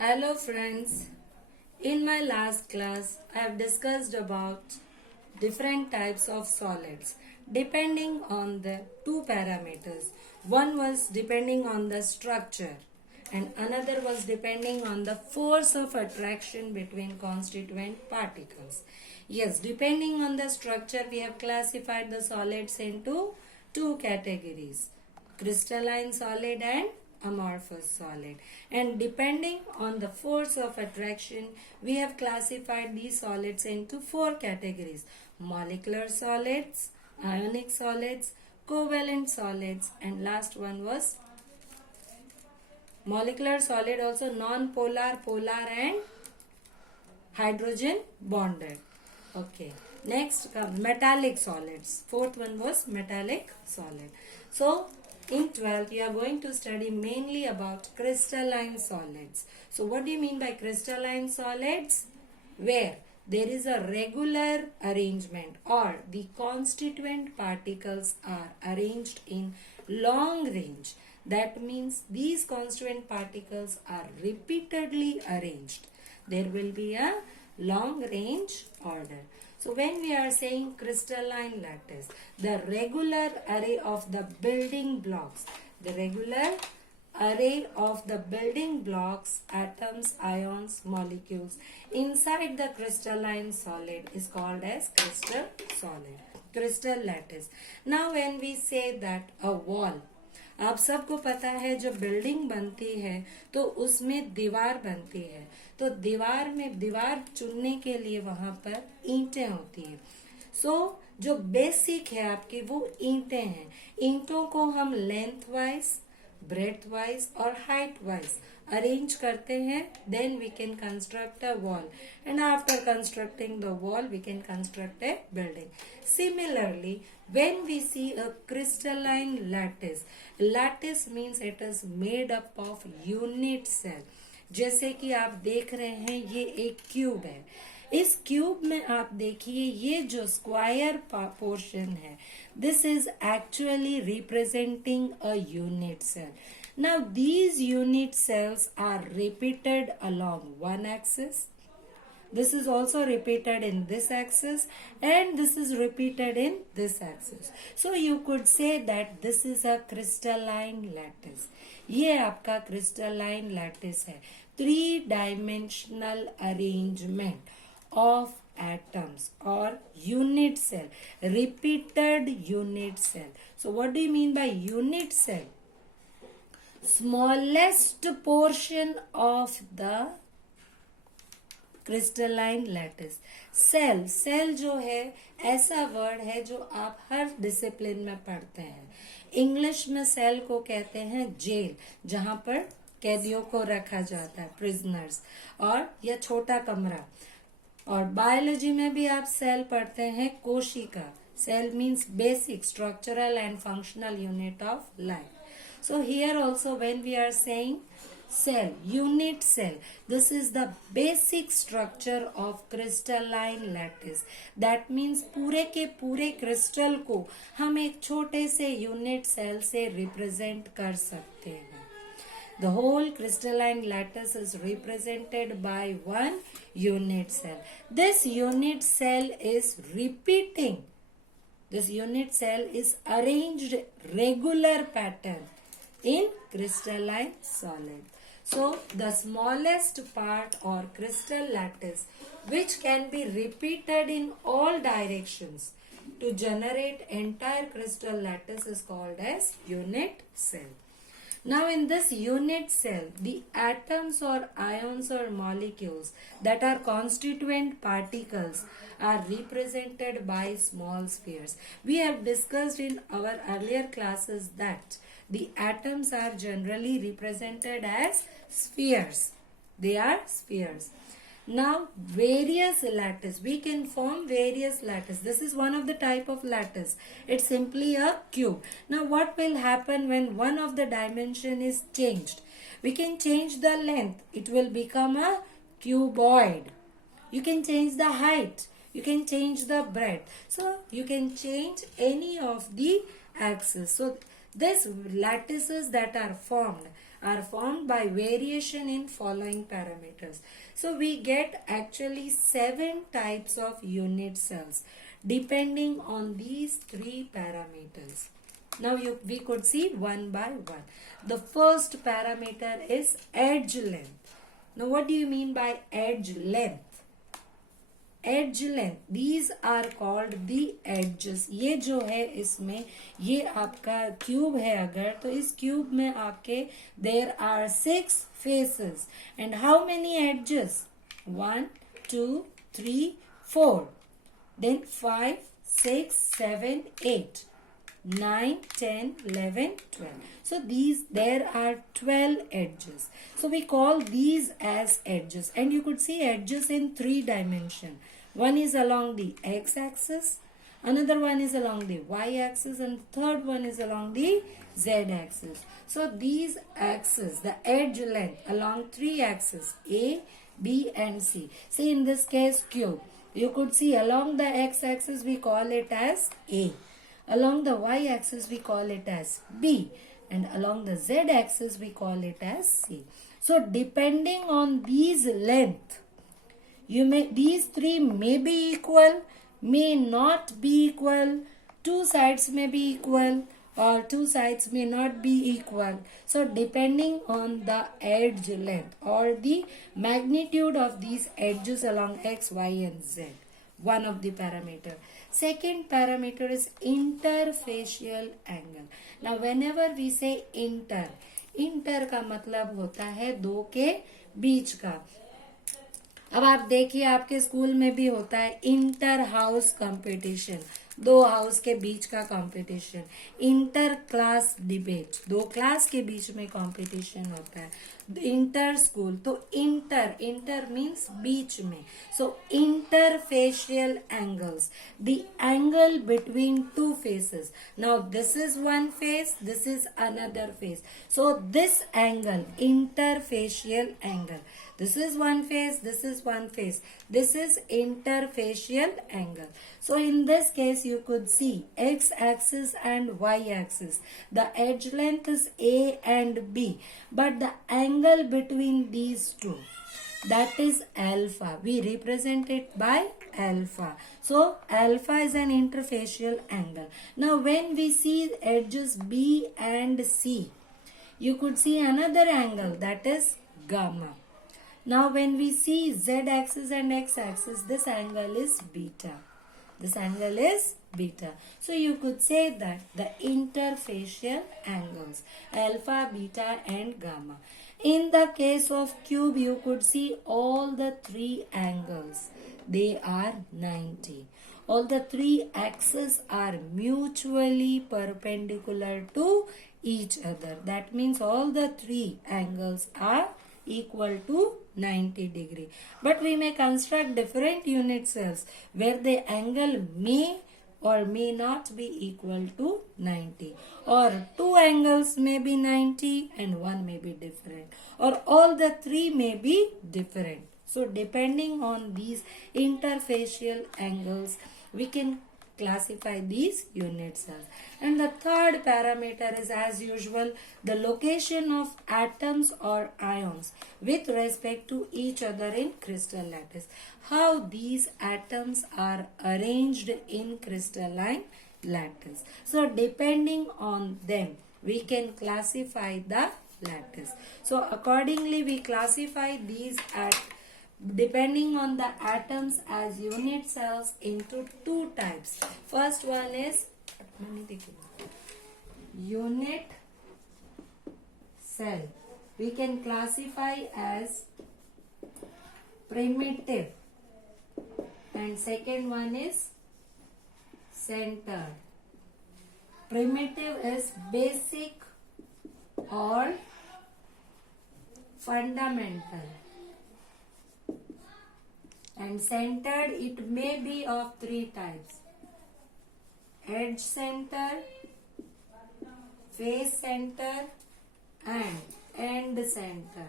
Hello friends, in my last class I have discussed about different types of solids depending on the two parameters. One was depending on the structure and another was depending on the force of attraction between constituent particles. Yes, depending on the structure we have classified the solids into two categories, crystalline solid and amorphous solid, and depending on the force of attraction we have classified these solids into four categories: molecular solids, ionic solids, covalent solids, and last one was molecular solid, also non-polar, polar and hydrogen bonded. Okay, next comes metallic solids. Fourth one was metallic solid. So in 12th you are going to study mainly about crystalline solids. So what do you mean by crystalline solids? Where there is a regular arrangement or the constituent particles are arranged in long range. That means these constituent particles are repeatedly arranged. There will be a long range order. So when we are saying crystalline lattice, the regular array of the building blocks, atoms, ions, molecules inside the crystalline solid is called as crystal lattice. Now when we say that a wall, आप सबको पता है जब building बनती है तो उसमें दीवार बनती है, तो दीवार चुनने के लिए वहां पर ईंटें होती है. सो जो बेसिक है आपकी वो ईंटें हैं. ईंटों को हम लेंथ वाइज, ब्रेथ वाइज और हाइट वाइज अरेंज करते हैं. Then we can construct a wall, and after constructing the wall we can construct a building. Similarly, when we see a crystalline lattice means it is made up of unit cell. जैसे कि आप देख रहे हैं ये एक cube है. इस क्यूब में आप देखिए ये जो स्क्वायर पोर्शन है, this is actually representing a unit cell. Now these unit cells are repeated along one axis. This is also repeated in this axis and this is repeated in this axis. So you could say that this is a crystalline lattice. ये आपका crystalline lattice है. 3-dimensional arrangement of atoms or unit cell, repeated unit cell. So what do you mean by unit cell? Smallest portion of the crystalline lattice. Cell जो है ऐसा word है जो आप हर discipline में पढ़ते हैं. इंग्लिश में सेल को कहते हैं जेल, जहां पर कैदियों को रखा जाता है, प्रिजनर्स, और या छोटा कमरा. और बायोलॉजी में भी आप सेल पढ़ते हैं, कोशिका. Cell means basic structural and functional unit of life. So here also when we are saying cell, unit cell, this is the basic structure of crystalline lattice. That means पूरे के पूरे crystal को हम एक छोटे से यूनिट सेल से represent कर सकते हैं. The whole crystalline lattice is represented by one unit cell. This unit cell is repeating. This unit cell is arranged regular pattern in crystalline solid. So the smallest part or crystal lattice which can be repeated in all directions to generate entire crystal lattice is called as unit cell. Now in this unit cell, the atoms or ions or molecules that are constituent particles are represented by small spheres. We have discussed in our earlier classes that the atoms are generally represented as spheres. They are spheres. Now various lattice, we can form various lattice. This is one of the type of lattice. It's simply a cube. Now what will happen when one of the dimension is changed? We can change the length. It will become a cuboid. You can change the height. You can change the breadth. So you can change any of the axes. So these lattices that are formed are formed by variation in following parameters. So we get actually 7 types of unit cells depending on these 3 parameters. Now we could see one by one. The first parameter is edge length. Now what do you mean by edge length? Edge length, these are called the edges. ये जो है इसमें, ये आपका cube है अगर, तो इस क्यूब में आपके there are 6 faces and how many edges? 1 2 3 4, then 5 6 7 8 9 10 11 12. So there are 12 edges. So we call these as edges, and you could see edges in 3 dimension. One is along the x-axis, another one is along the y-axis, and third one is along the z-axis. So these axes, the edge length along 3 axes, A, B and C. See in this case cube. You could see along the x-axis we call it as A. Along the y-axis we call it as B, and along the z-axis we call it as C. So depending on these length, these 3 may be equal, may not be equal, 2 sides may be equal, or 2 sides may not be equal. So depending on the edge length or the magnitude of these edges along x, y and z, one of the parameter. Second parameter is interfacial angle. Now whenever we say inter का मतलब होता है 2 के बीच का. अब आप देखिए आपके स्कूल में भी होता है इंटर हाउस कंपटीशन, 2 हाउस के बीच का competition. Inter class debate, 2 class के बीच में कंपटीशन होता है. इंटर स्कूल, तो इंटर मीन्स बीच में. So interfacial angles, the angle between 2 faces. Now this is one face, this is another face. So this angle, interfacial angle. This is one face, this is one face. This is interfacial angle. So in this case you could see x-axis and y-axis. The edge length is A and B. But the angle between these two, that is alpha. We represent it by alpha. So alpha is an interfacial angle. Now when we see edges B and C, you could see another angle, that is gamma. Now when we see z-axis and x-axis, this angle is beta. This angle is beta. So you could say that the interfacial angles, alpha, beta and gamma. In the case of cube, you could see all the 3 angles. They are 90. All the 3 axes are mutually perpendicular to each other. That means all the 3 angles are equal to 90 degree. But we may construct different unit cells where the angle may or may not be equal to 90, or 2 angles may be 90 and 1 may be different, or all the 3 may be different. So depending on these interfacial angles, we can classify these unit cells. And the third parameter is, as usual, the location of atoms or ions with respect to each other in crystal lattice. How these atoms are arranged in crystalline lattice. So depending on them, we can classify the lattice. So accordingly, we classify these depending on the atoms as unit cells into 2 types. First one is unit cell. We can classify as primitive, and second one is centered. Primitive is basic or fundamental, and centered, it may be of 3 types: edge center, face center and end center.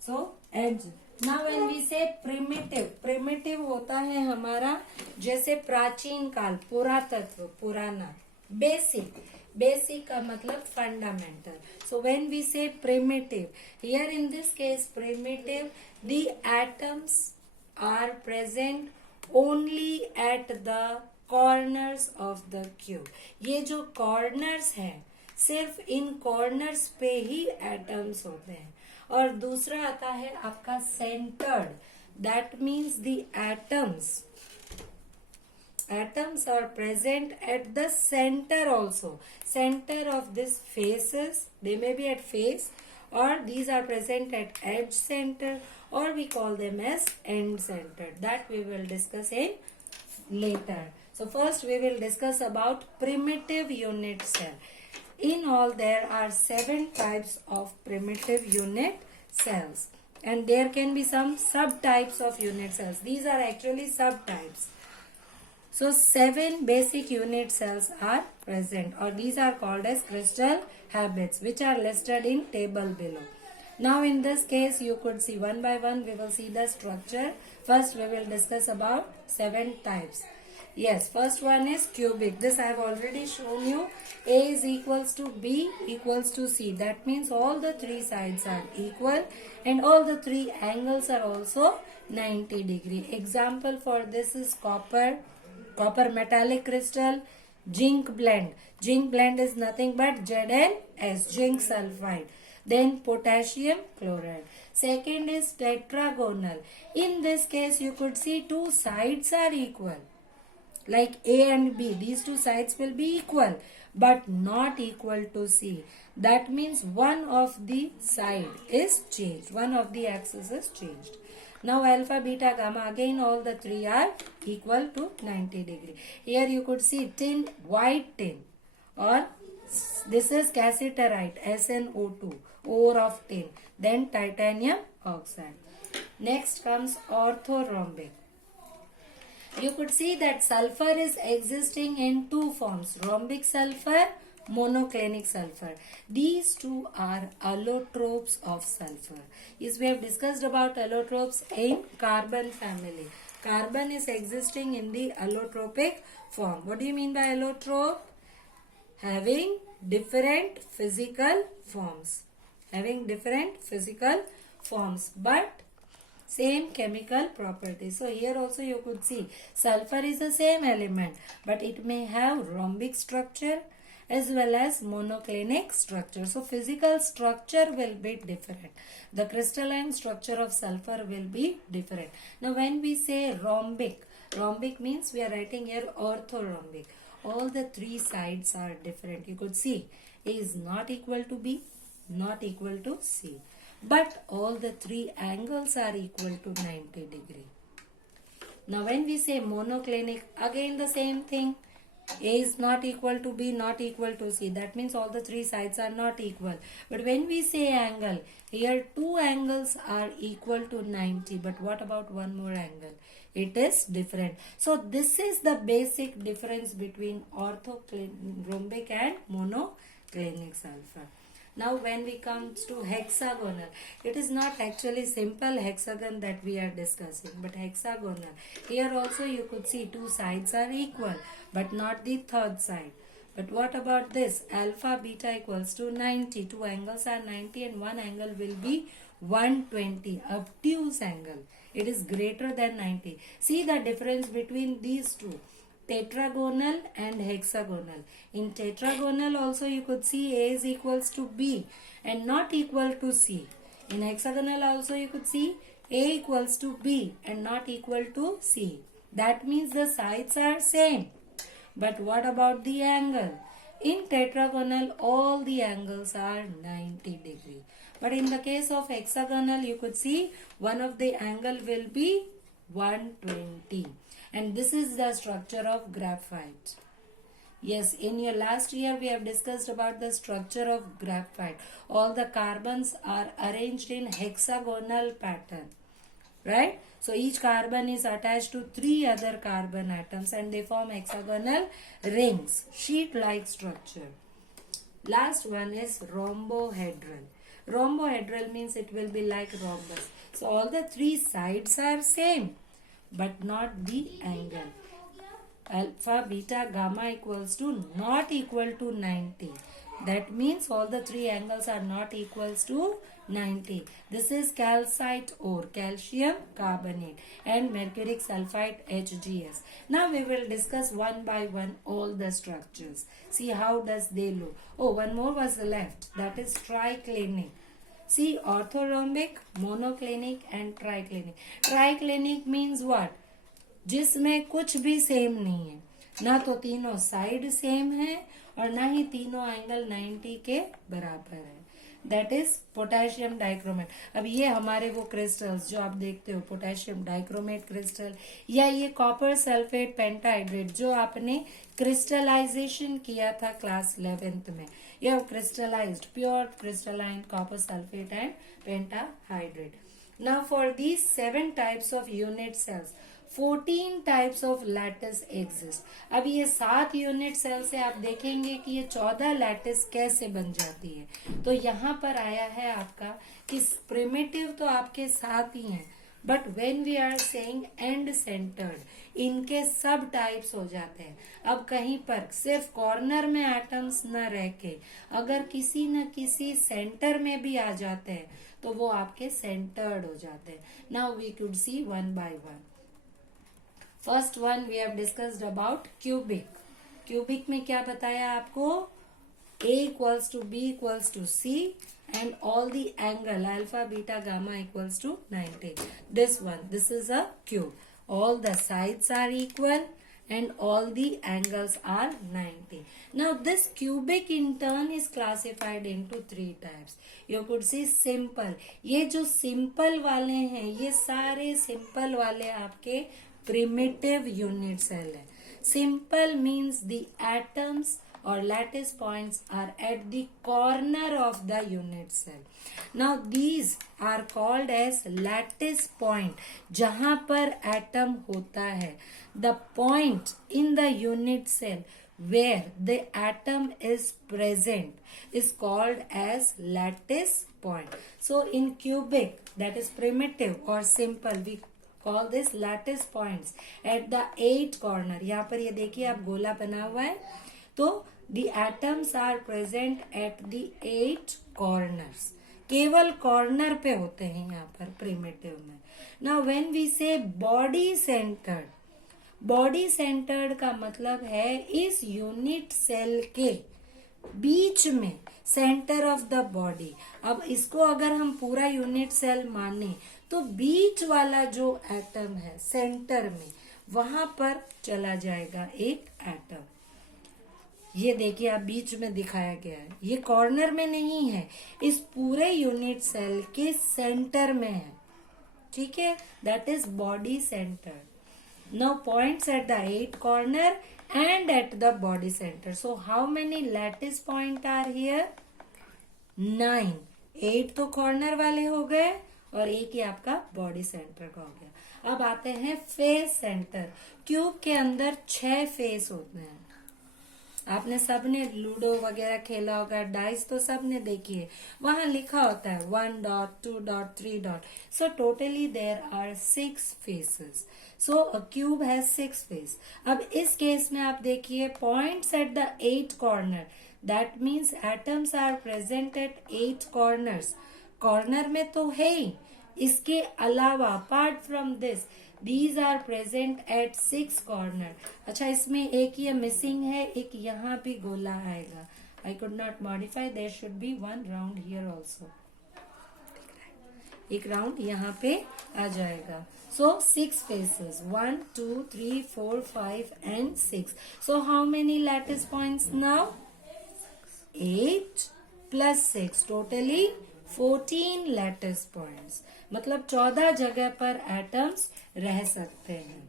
So edge. Now when we say primitive होता है हमारा जैसे प्राचीन काल, पुरातत्व, पुराना. Basic Basic का मतलब fundamental. So when we say primitive, here in this case primitive, the atoms are present only at the corners of the cube. ये जो corners हैं सिर्फ इन corners पे ही atoms होते हैं. और दूसरा आता है आपका centered. That means the atoms are present at the center also. Center of this faces, they may be at face, or these are present at edge center, or we call them as end center. That we will discuss in later. So first we will discuss about primitive unit cell. In all there are 7 types of primitive unit cells, and there can be some subtypes of unit cells. These are actually subtypes. So 7 basic unit cells are present, or these are called as crystal habits, which are listed in table below. Now in this case you could see one by one we will see the structure. First we will discuss about 7 types. Yes, first one is cubic. This I have already shown you. A is equals to B equals to C. That means all the 3 sides are equal and all the 3 angles are also 90 degree. Example for this is copper metallic crystal, zinc blend. Zinc blend is nothing but ZnS, zinc sulfide. Then potassium chloride. Second is tetragonal. In this case you could see 2 sides are equal. Like A and B, these 2 sides will be equal but not equal to C. That means one of the side is changed. One of the axis is changed. Now alpha, beta, gamma, again all the 3 are equal to 90 degree. Here you could see tin, white tin, or this is cassiterite, SnO2, ore of tin. Then titanium oxide. Next comes orthorhombic. You could see that sulfur is existing in 2 forms, rhombic sulfur, monoclinic sulfur. These 2 are allotropes of sulfur. Yes, we have discussed about allotropes in carbon family. Carbon is existing in the allotropic form. What do you mean by allotrope? Having different physical forms. But same chemical properties. So here also you could see sulfur is the same element, but it may have rhombic structure as well as monoclinic structure. So physical structure will be different. The crystalline structure of sulfur will be different. Now when we say rhombic means we are writing here orthorhombic. All the 3 sides are different. You could see A is not equal to B, not equal to C. But all the 3 angles are equal to 90 degree. Now when we say monoclinic, again the same thing. A is not equal to B, not equal to C. That means all the 3 sides are not equal. But when we say angle, here 2 angles are equal to 90. But what about one more angle? It is different. So this is the basic difference between orthorhombic and monoclinic sulfur. Now when we come to hexagonal, it is not actually simple hexagon that we are discussing, but hexagonal. Here also you could see 2 sides are equal, but not the third side. But what about this? Alpha, beta equals to 90. 2 angles are 90 and one angle will be 120, obtuse angle. It is greater than 90. See the difference between these 2. Tetragonal and hexagonal. In tetragonal also you could see A is equals to B and not equal to C. In hexagonal also you could see A equals to B and not equal to C. That means the sides are same. But what about the angle? In tetragonal all the angles are 90 degree. But in the case of hexagonal you could see one of the angle will be 120. And this is the structure of graphite. Yes, in your last year we have discussed about the structure of graphite. All the carbons are arranged in hexagonal pattern. Right? So each carbon is attached to 3 other carbon atoms and they form hexagonal rings, sheet-like structure. Last one is rhombohedral. Rhombohedral means it will be like rhombus. So all the 3 sides are same, but not the angle. alpha, beta, gamma equals to not equal to 90. That means all the three angles are not equals to 90. This is calcite ore, calcium carbonate, and mercuric sulfide HGS. Now we will discuss one by one all the structures. See how does they look. Oh, one more was left. That is triclinic. See, orthorhombic, monoclinic and triclinic. Triclinic means what? जिसमें कुछ भी same नहीं है, ना तो तीनों side same है और ना ही तीनों एंगल 90 के बराबर है. That is potassium dichromate. अब ये हमारे वो क्रिस्टल्स जो आप देखते हो, पोटेशियम डाइक्रोमेट क्रिस्टल या ये कॉपर सल्फेट पेंटाहाइड्रेट जो आपने क्रिस्टलाइजेशन किया था क्लास 11th में, यह crystallized pure crystalline copper sulphate and pentahydrate. Now for these 7 types of unit cells 14 types of lattice exist. अब ये 7 यूनिट सेल से आप देखेंगे कि ये 14 लैटिस कैसे बन जाती है. तो यहाँ पर आया है आपका कि प्रिमिटिव तो आपके साथ ही हैं, but when we are saying and centred इनके सब टाइप्स हो जाते हैं. अब कहीं पर सिर्फ कॉर्नर में एटम्स न रह के अगर किसी न किसी सेंटर में भी आ जाते हैं तो वो आपके सेंटर्ड हो जाते हैं. Now we could see one by one. First one we have discussed about cubic. Cubic में क्या बताया आपको? A equals to B equals to C and all the angle alpha, beta, gamma equals to 90. This one, this is a cube. All the sides are equal and all the angles are 90. Now this cubic in turn is classified into 3 types. You could see simple. ये जो simple वाले हैं ये सारे simple वाले आपके primitive unit cell है. Simple means the atoms or lattice points are at the corner of the unit cell. Now these are called as lattice point. जहां पर atom होता है. The point in the unit cell where the atom is present is called as lattice point. So in cubic, that is primitive or simple, we call this lattice points at the 8 corner. यहाँ पर ये देखिए आप गोला बना हुआ है, तो the atoms are present at the 8 corners. केवल कॉर्नर पे होते हैं यहाँ पर प्रिमिटिव में. Now when we say body centered, body centred का मतलब है इस यूनिट सेल के बीच में, सेंटर ऑफ द बॉडी. अब इसको अगर हम पूरा यूनिट सेल माने तो बीच वाला जो एटम है सेंटर में, वहां पर चला जाएगा एक एटम. ये देखिए आप बीच में दिखाया गया है, ये कॉर्नर में नहीं है, इस पूरे यूनिट सेल के सेंटर में है. ठीक है, that is body centre. Now points at the 8 corner and at the body center. So how many lattice point are here? 9. 8 तो कॉर्नर वाले हो गए और एक ही आपका बॉडी सेंटर का हो गया. अब आते हैं फेस सेंटर. क्यूब के अंदर 6 फेस होते हैं. आपने सबने लूडो वगैरह खेला होगा, डाइस तो सबने देखी है, वहां लिखा होता है 1 dot 2 dot 3 dot. So totally there are 6 faces. So a cube has 6 face. अब इस केस में आप देखिए points at the 8 corner, that means atoms are present at 8 corners. Corner में तो है ही, इसके अलावा apart from this These are present at 6 corner. अच्छा, इसमें एक ये मिसिंग है, एक यहाँ भी गोला आएगा. I could not modify. There should be one round here also. एक राउंड यहाँ पे आ जाएगा. So 6 faces. 1, 2, 3, 4, 5 and 6. So how many lattice points now? 8 plus 6. Totally 14 lattice points. मतलब 14 जगह पर एटम्स रह सकते हैं.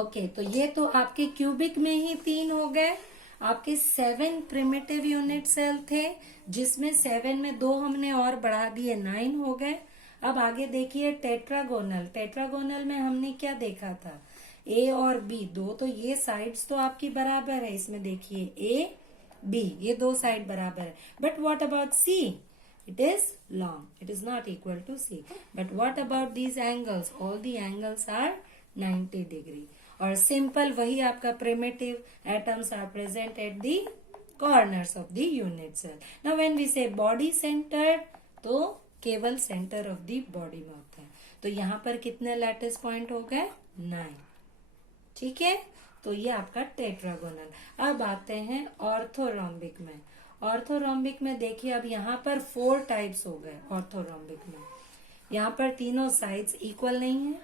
ओके, तो ये तो आपके क्यूबिक में ही 3 हो गए. आपके 7 प्रिमिटिव यूनिट सेल थे, जिसमें 7 में 2 हमने और बढ़ा दिए, 9 हो गए. अब आगे देखिए टेट्रागोनल. टेट्रागोनल में हमने क्या देखा था? ए और बी, दो तो ये साइड्स तो आपकी बराबर है. इसमें देखिए ए बी, ये 2 साइड बराबर है. But what about C? It is long. It is not equal to C. But what about these angles? All the angles are 90 degree. और सिंपल वही आपका primitive, atoms are present at the corners of the unit cell. Now when we say body centred, तो केवल centre of the body में होता है. तो यहाँ पर कितने लैटिस पॉइंट हो गए? 9. ठीक है, तो ये आपका टेट्रागोनल. अब आते हैं ऑर्थोरोम्बिक में. ऑर्थोरोम्बिक में देखिए, अब यहाँ पर 4 टाइप्स हो गए ऑर्थोरोम्बिक में. यहाँ पर तीनों साइड्स इक्वल नहीं है,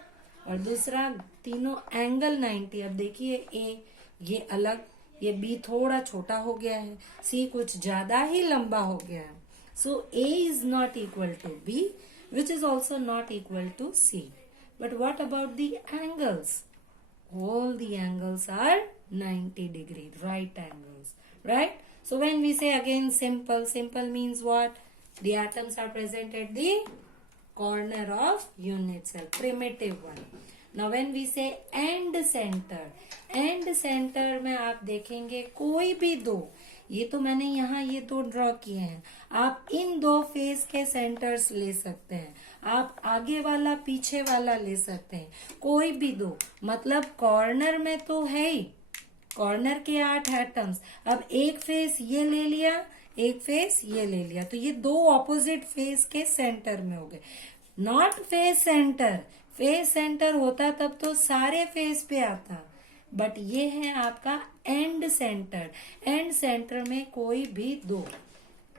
और दूसरा तीनों एंगल 90. अब देखिए ए ये अलग, ये बी थोड़ा छोटा हो गया है, सी कुछ ज्यादा ही लंबा हो गया है. So A is not equal to B, which is also not equal to C. But what about the angles? All the angles are 90 degree, right angles, right? So when we say again simple, simple means what? The atoms are present at the corner of unit cell, primitive one. Now when we say end center, end center में आप देखेंगे कोई भी दो, ये तो मैंने यहाँ ये दो ड्रॉ किए हैं, आप इन दो फेस के सेंटर्स ले सकते हैं. आप आगे वाला पीछे वाला ले सकते हैं, कोई भी दो. मतलब कॉर्नर में तो है ही, कॉर्नर के 8 एटम्स. अब एक फेस ये ले लिया, एक फेस ये ले लिया, तो ये दो ऑपोजिट फेस के सेंटर में हो गए. Not face centre. Face centre होता तब तो सारे फेस पे आता, बट ये है आपका एंड सेंटर. एंड सेंटर में कोई भी दो.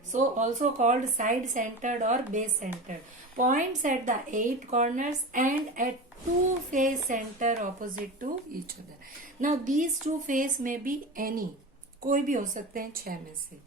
So also called side centered or base centered. Points at the 8 corners and at 2 face center opposite to each other. Now these 2 face may be any. कोई भी हो सकते हैं 6 में से.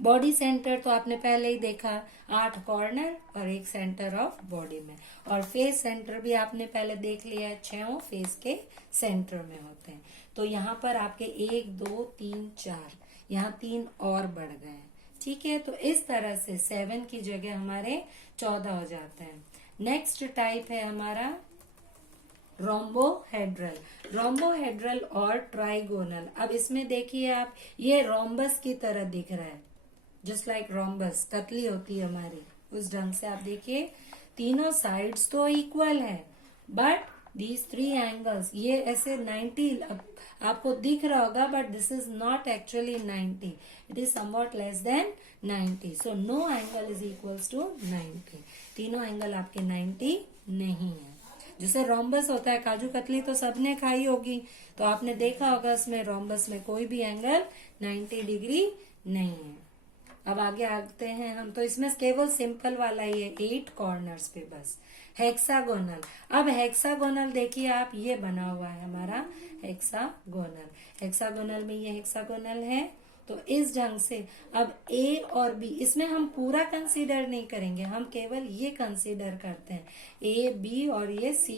बॉडी सेंटर तो आपने पहले ही देखा, 8 कॉर्नर और एक सेंटर ऑफ बॉडी में. और फेस सेंटर भी आपने पहले देख लिया है, 6 फेस के सेंटर में होते हैं. तो यहाँ पर आपके 1 2 3 4, यहाँ 3 और बढ़ गए. ठीक है, तो इस तरह से 7 की जगह हमारे 14 हो जाते हैं. नेक्स्ट टाइप है हमारा रोम्बोहेड्रल. रोम्बोहेड्रल और ट्राइगोनल. अब इसमें देखिए आप, ये रोम्बस की तरह दिख रहा है, जस्ट लाइक रोम्बस कतली होती है हमारी, उस ढंग से आप देखिए तीनों साइड्स तो इक्वल है, बट these 3 angles, ये ऐसे 90 आपको दिख रहा होगा, but this is not actually 90, it is somewhat less than 90. So no angle is equals to 90. तीनों एंगल आपके 90 नहीं है. जैसे रोम्बस होता है, काजू कतली तो सबने खाई होगी, तो आपने देखा होगा उसमें रोम्बस में कोई भी एंगल 90 डिग्री नहीं है. अब आगे आते हैं हम, तो इसमें केवल सिंपल वाला ही है, 8 कॉर्नर्स पे बस. हेक्सागोनल. अब हेक्सागोनल देखिए आप, ये बना हुआ है हमारा हेक्सागोनल. हेक्सागोनल में ये हेक्सागोनल है, तो इस ढंग से. अब ए और बी, इसमें हम पूरा कंसीडर नहीं करेंगे, हम केवल ये कंसीडर करते हैं, ए बी और ये सी